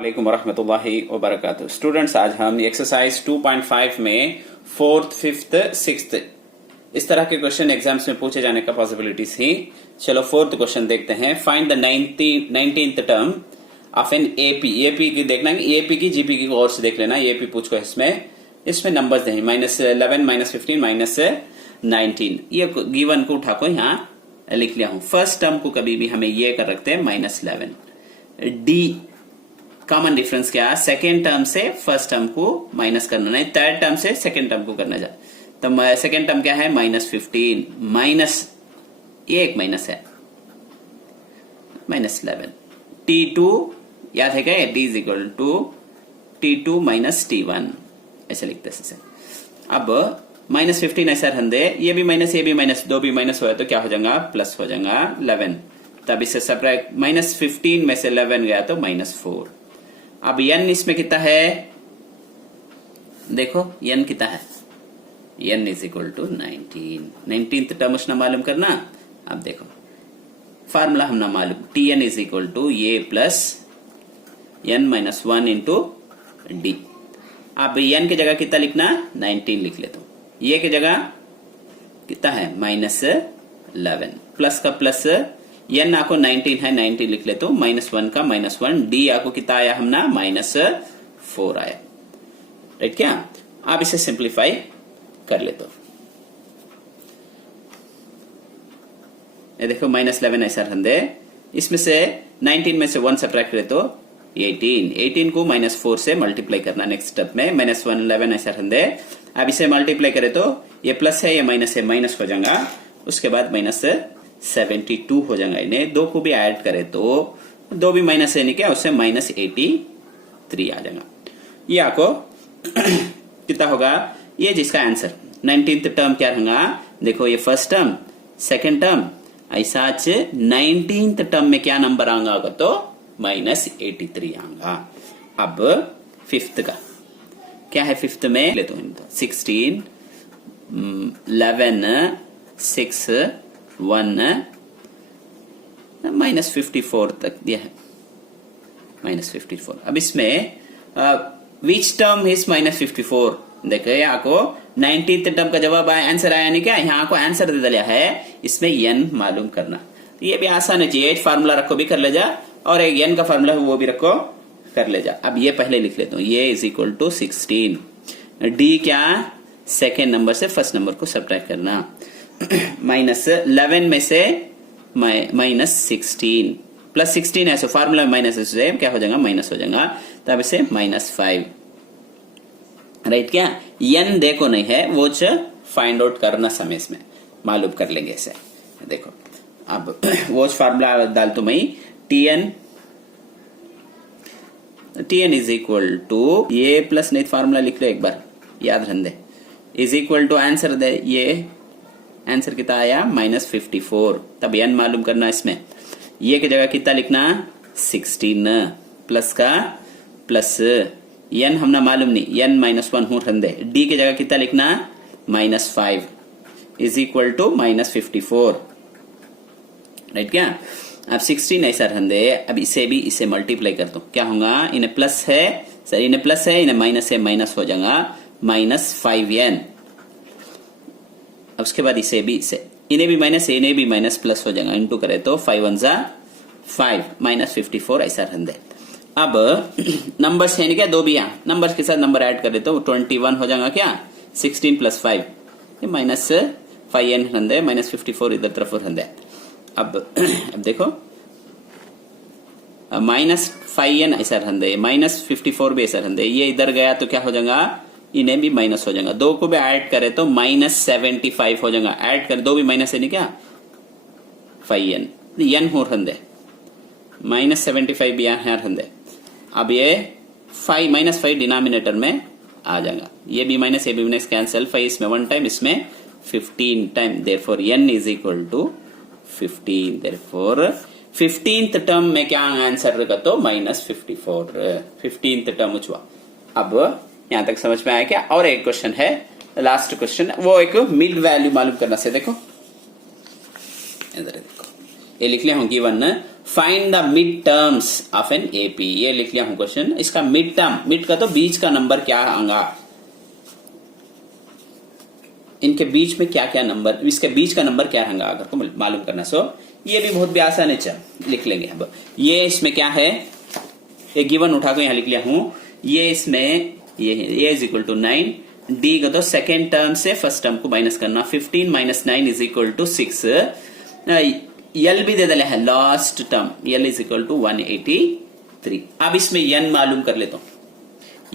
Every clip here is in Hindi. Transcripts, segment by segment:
वालेकुम वरहमतुल्लाहि वबरकातुहू। स्टूडेंट्स, आज हम एक्सरसाइज 2.5 में 4th, 5th, 6th इस तरह के क्वेश्चन एग्जाम्स में पूछे जाने का पॉसिबिलिटीज ही। चलो 4th क्वेश्चन देखते हैं। Find the 19th term of an AP. AP की देखना है, एपी की जीपी की और से देख लेना। एपी पूछ को इसमें नंबर्स दें -11, -15, -19। ये गिवन को उठा को यहाँ लिख लिया हूं। फर्स्ट टर्म को कभी भी हमें ये कर रखते हैं -11। डी कॉमन डिफरेंस क्या है, सेकेंड टर्म से फर्स्ट टर्म को माइनस करना, नहीं थर्ड टर्म से सेकेंड टर्म को करना जा। तो सेकेंड टर्म क्या है -15 माइनस, ये एक माइनस है -11। T2 याद है क्या, T is equal to T2 minus T1 ऐसे लिखते हैं। अब -15 ऐसा रहने दे, ये भी माइनस ये भी माइनस, दो भी माइनस हुआ तो क्या हो जाएगा, प्लस हो जाएगा 11। तब इससे सब्ट्रैक्ट -15 में से 11 गया तो -4। अब n इसमें कितना है, देखो n कितना है, n is equal to 19। 19th term उसने मालूम करना। अब देखो फार्मूला हमने मालूम, Tn इज इक्वल टू ये प्लस n-1 इंटू डी। अब n की जगह कितना लिखना, 19 लिख लेता हूं। ये की जगह कितना है -11, प्लस का प्लस, n आपको 19 है, 19 लिख लेते हो, -1 का -1, डी आपको कितना आया हमना -4 आया। राइट क्या, आप इसे सिंप्लीफाई कर लेते हो। ये देखो -11 ऐसा रहने, इसमें से 19 में से 1 सब्ट्रैक्ट करे तो 18 को -4 से मल्टीप्लाई करना नेक्स्ट स्टेप में, -11 ऐसा रहने। अब इसे मल्टीप्लाई करे तो ये प्लस है, ये माइनस हो जाएगा। उसके बाद -72 हो जाएगा। इन्हें दो को भी ऐड करे तो दो भी माइनस है, नहीं क्या, उससे -83 आ जाएगा। ये आपको कितना होगा, ये जिसका आंसर 19th टर्म क्या रहेगा, देखो ये फर्स्ट टर्म, सेकेंड टर्म, ऐसा 19th टर्म में क्या नंबर आएगा तो -83 आएगा। अब 5th का क्या है, 5th में ले तो 16, 11, 6, 1, -54 तक दिया है, -54। अब इसमें विच टर्म इज -54, देखिए आपको 19th टर्म का जवाब आया, आंसर आया नहीं क्या, यहाँ को आंसर दे दिया है, इसमें n मालूम करना। ये भी आसान है, ये फार्मूला रखो भी कर ले जा, और एक n का फार्मूला है वो भी रखो कर ले जा। अब ये पहले लिख लेता हूँ, ये इज इक्वल टू 16, डी क्या, सेकेंड नंबर से फर्स्ट नंबर को सब्ट्रैक्ट करना, -11 में से -16 प्लस 16 है, सो फार्मूला में माइनस से क्या हो जाएगा, माइनस हो जाएगा। तब इसे -5। राइट क्या, n देखो नहीं है, वो फाइंड आउट करना समय इसमें मालूम कर लेंगे इसे। देखो अब वो फार्मूला डाल तो मैं, Tn इज इक्वल टू ये प्लस नहीं फार्मूला लिख लो एक बार, याद रहने दे, इज इक्वल टू आंसर दे, ये आंसर कितना आया -54। तब n मालूम करना इसमें, ये की जगह कितना लिखना 16, प्लस का प्लस, n हमने मालूम नहीं, n-1 हूं रहने दे, डी की जगह कितना लिखना -5 इज इक्वल टू -54। राइट क्या, अब 16 ऐसा रहने दे। अब इसे भी इसे मल्टीप्लाई कर दो, क्या होगा, इन्हें प्लस है सर, इन्हें प्लस है, इन्हें माइनस है, माइनस हो जाएगा -5n। अब उसके बाद इसे भी इसे, इन्हें भी माइनस, इन्हें भी माइनस, प्लस हो जाएगा, इंटू करे तो 5 1 जा 5, -54 ऐसा रहने दे। अब नंबर्स है नहीं क्या, दो भी यहाँ नंबर्स के साथ नंबर ऐड कर देते हो, 21 हो जाएगा क्या, 16 + 5, ये -5n रहने, -54 इधर तरफ रहने। अब देखो -5n ऐसा रहने, -54 भी ऐसा रहने, ये इधर गया तो क्या हो जाएगा, इन्हें भी माइनस हो जाएगा। दो को भी ऐड करे तो -75 हो जाएगा, ऐड कर दो भी माइनस है नहीं क्या, 5n n हो रहने, -75 भी यहाँ रहने। अब ये -5 डिनोमिनेटर में आ जाएगा, ये भी माइनस ये भी माइनस कैंसिल, 5 इसमें 1 टाइम, इसमें 15 time, therefore n is equal to 15। Therefore 15th term में क्या आंसर रहेगा तो -54, 15th टर्म हुआ। अब यहां तक समझ में आया क्या। और एक क्वेश्चन है, लास्ट क्वेश्चन, वो एक मिड वैल्यू मालूम करना से। देखो इधर देखो, ये लिख लिया हूं, given find the mid terms of an AP, ये लिख लिया हूं क्वेश्चन। इसका मिड टर्म, मिड का तो बीच का नंबर क्या आएगा, इनके बीच में क्या क्या नंबर, इसके बीच का नंबर क्या रहेगा अगर को मालूम करना। सो ये भी बहुत भी आसान है, चल लिख लेंगे अब। ये इसमें क्या है, एक गिवन उठा के यहां लिख लिया हूं। ये इसमें ये इज इक्वल टू 9, डी का तो सेकेंड टर्म से फर्स्ट टर्म को माइनस करना, 15 minus 9 is equal to 6। L भी दे दिया है last term, l is equal to 183। अब इसमें एन मालूम कर लेता हूं।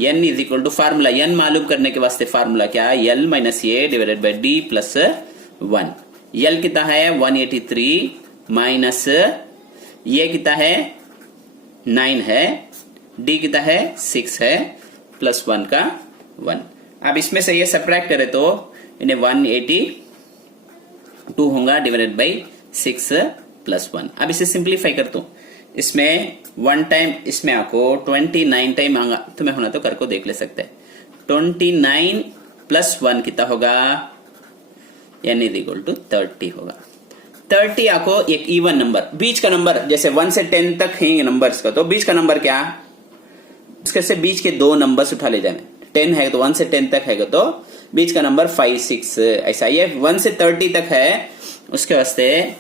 N is equal to formula, n मालूम करने के वास्ते फार्मूला क्या है, l minus a divided by d plus 1। L कितना है 183 माइनस ये कितना है 9 है, डी कितना है 6 है, प्लस 1 का 1। अब इसमें से ये सब्ट्रैक्ट करे तो इन्हें 182 होगा डिवाइडेड बाई 6 प्लस 1। अब इसे सिंप्लीफाई करता हूं, इसमें 1 टाइम इसमें आपको 29 टाइम आएगा, तुम्हें होना तो कर को देख ले सकते हैं। 29 प्लस 1 कितना होगा, यानी इक्वल टू 30 होगा। 30 आपको एक इवन नंबर, बीच का नंबर, जैसे 1 से 10 तक है नंबर्स का, तो बीच का नंबर क्या, इसके से बीच के दो नंबर्स उठा ले जाने। 10 है तो 1 से 10 तक है तो बीच का नंबर 5, 6 ऐसा। ये 1 से 30 तक है, उसके वास्ते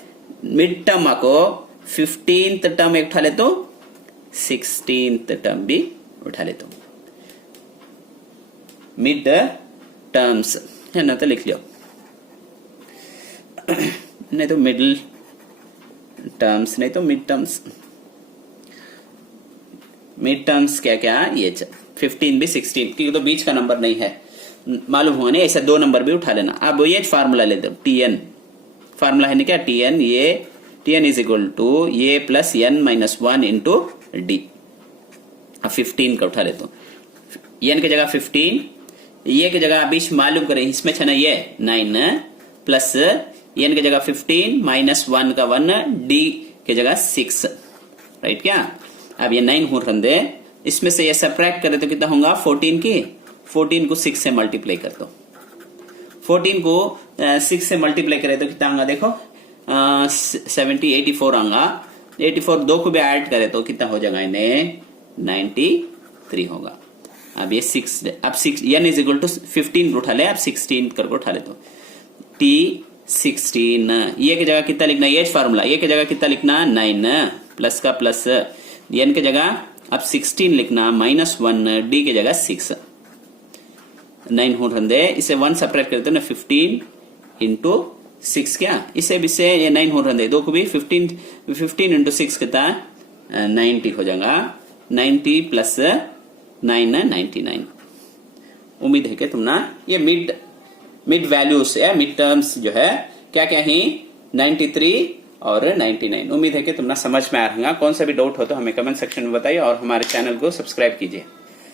मिड टर्म आपको 15th टर्म एक उठा ले तो 16th टर्म भी उठा ले तो। मिड टर्म्स है ना, तो लिख लो नहीं तो मिडिल टर्म्स, नहीं तो मिड टर्म्स। मिड टर्म्स क्या क्या, ये 15 भी 16, क्योंकि तो बीच का नंबर नहीं है मालूम होने, ऐसा दो नंबर भी उठा लेना। अब ये फार्मूला ले दो, टीएन फार्मूला है ना क्या, टीएन, ये टीएन इज इक्वल टू ये plus n minus 1 into d. अब 15 का उठा लेते हो, एन की जगह 15, ये की जगह बीच मालूम करें, इसमें छना ये 9 प्लस एन की जगह 15 माइनस 1 का 1, डी की जगह 6, राइट क्या। अब ये 9 हो रहे, इसमें से ये सब्ट्रैक्ट करे तो कितना होगा 14 की, 14 को 6 से मल्टीप्लाई कर दो। 14 को 6 से मल्टीप्लाई करे तो कितना आएगा देखो, 70 84 आएगा। 84 दो को भी ऐड करे तो कितना हो जाएगा, इन्हें 93 होगा। अब ये 6, अब 6 एन इज इक्वल टू 15 उठा ले, अब 16 करके उठा ले तो T16, ये की जगह कितना लिखना, ये फार्मूला, ये की जगह कितना लिखना 9 प्लस का प्लस, एन की जगह अब 16 लिखना माइनस 1, डी की जगह 6, 9 हो रहे, इसे 1 सब्ट्रैक्ट करते ना 15 इंटू 6 क्या, इसे भी से ये 9 हो रहे, दो को भी 15 इंटू 6 कितना 90 हो जाएगा। 90 प्लस 9 99। उम्मीद है कि तुम ना ये मिड वैल्यूज या मिड टर्म्स जो है क्या क्या है 93 और 99। उम्मीद है कि तुम ना समझ में आ रहा। कौन सा भी डाउट हो तो हमें कमेंट सेक्शन में बताइए और हमारे चैनल को सब्सक्राइब कीजिए।